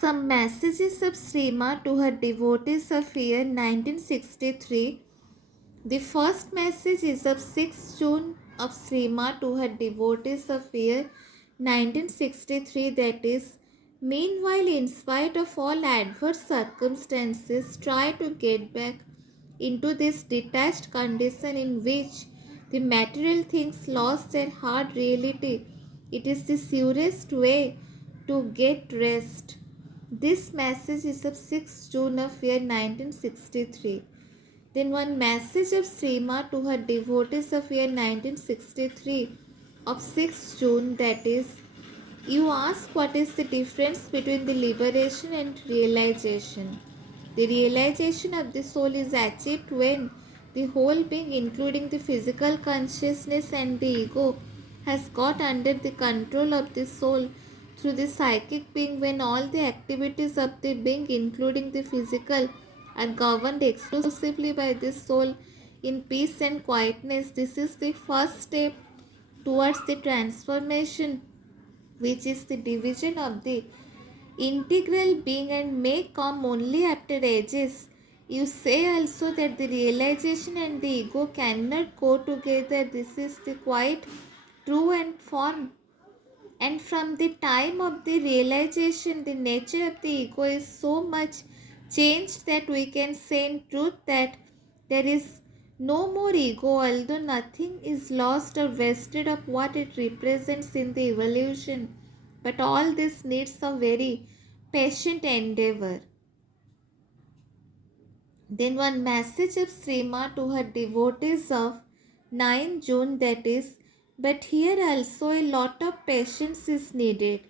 Some messages of Srima to her devotees of year 1963. The first message is of 6 June of Srima to her devotees of year 1963, that is, meanwhile, in spite of all adverse circumstances, try to get back into this detached condition in which the material things lost their hard reality. It is the surest way to get rest. This message is of 6 June of year 1963. Then one message of Srima to her devotees of year 1963 of 6 June, that is, you ask what is the difference between the liberation and realization. The realization of the soul is achieved when the whole being, including the physical consciousness and the ego, has got under the control of the soul through the psychic being, when all the activities of the being, including the physical, are governed exclusively by the soul in peace and quietness. This is the first step towards the transformation, which is the division of the integral being, and may come only after ages. You say also that the realization and the ego cannot go together. This is the quite true and form. And from the time of the realization, the nature of the ego is so much changed that we can say in truth that there is no more ego, although nothing is lost or wasted of what it represents in the evolution. But all this needs a very patient endeavor. Then one message of Srima to her devotees of 9 June, that is, but here also a lot of patience is needed.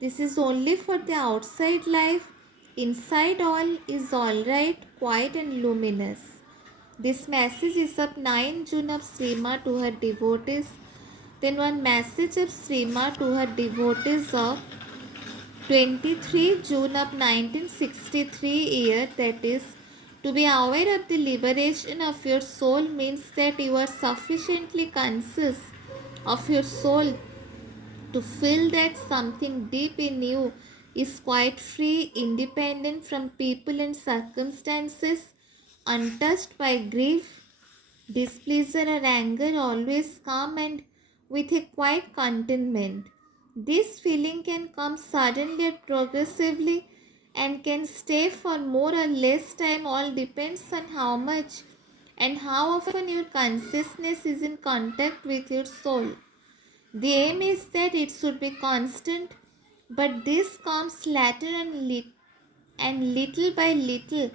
This is only for the outside life. Inside all is alright, quiet and luminous. This message is of 9 June of Srima to her devotees. Then one message of Srima to her devotees of 23 June of 1963 year, that is, to be aware of the liberation of your soul means that you are sufficiently conscious of your soul to feel that something deep in you is quite free, independent from people and circumstances, untouched by grief, displeasure, or anger, always calm and with a quiet contentment. This feeling can come suddenly or progressively and can stay for more or less time. All depends on how much and how often your consciousness is in contact with your soul. The aim is that it should be constant, but this comes later and little by little,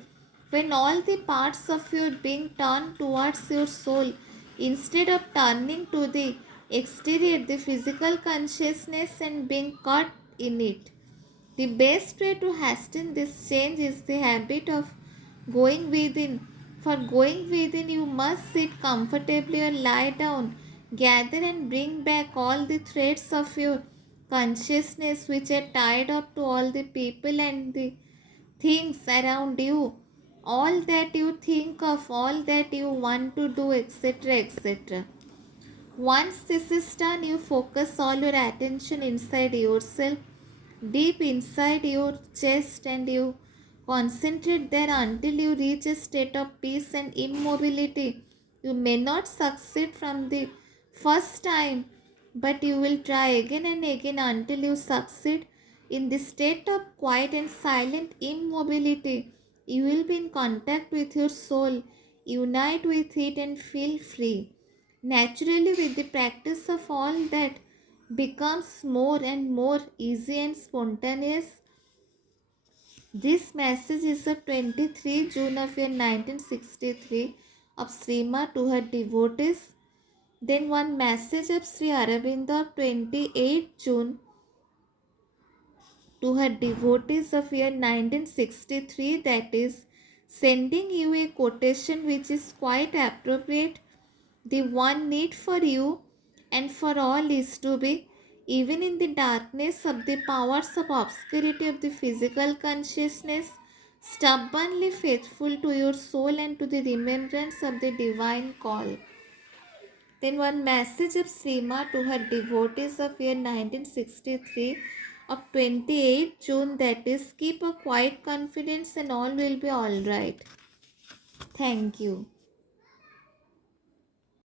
when all the parts of your being turn towards your soul instead of turning to the exterior, the physical consciousness, and being caught in it. The best way to hasten this change is the habit of going within. For going within, you must sit comfortably or lie down, gather and bring back all the threads of your consciousness which are tied up to all the people and the things around you, all that you think of, all that you want to do, etc. etc. Once this is done, you focus all your attention inside yourself, deep inside your chest, and you concentrate there until you reach a state of peace and immobility. You may not succeed from the first time, but you will try again and again until you succeed. In the state of quiet and silent immobility, you will be in contact with your soul, unite with it, and feel free. Naturally, with the practice of all that becomes more and more easy and spontaneous. This message is of 23 June of year 1963 of Srima to her devotees. Then one message of Sri Aurobindo of 28 June to her devotees of year 1963, that is, sending you a quotation which is quite appropriate. The one need for you and for all is to be, even in the darkness of the powers of obscurity of the physical consciousness, stubbornly faithful to your soul and to the remembrance of the divine call. Then one message of Srima to her devotees of year 1963 of 28th June, that is, keep a quiet confidence and all will be alright. Thank you.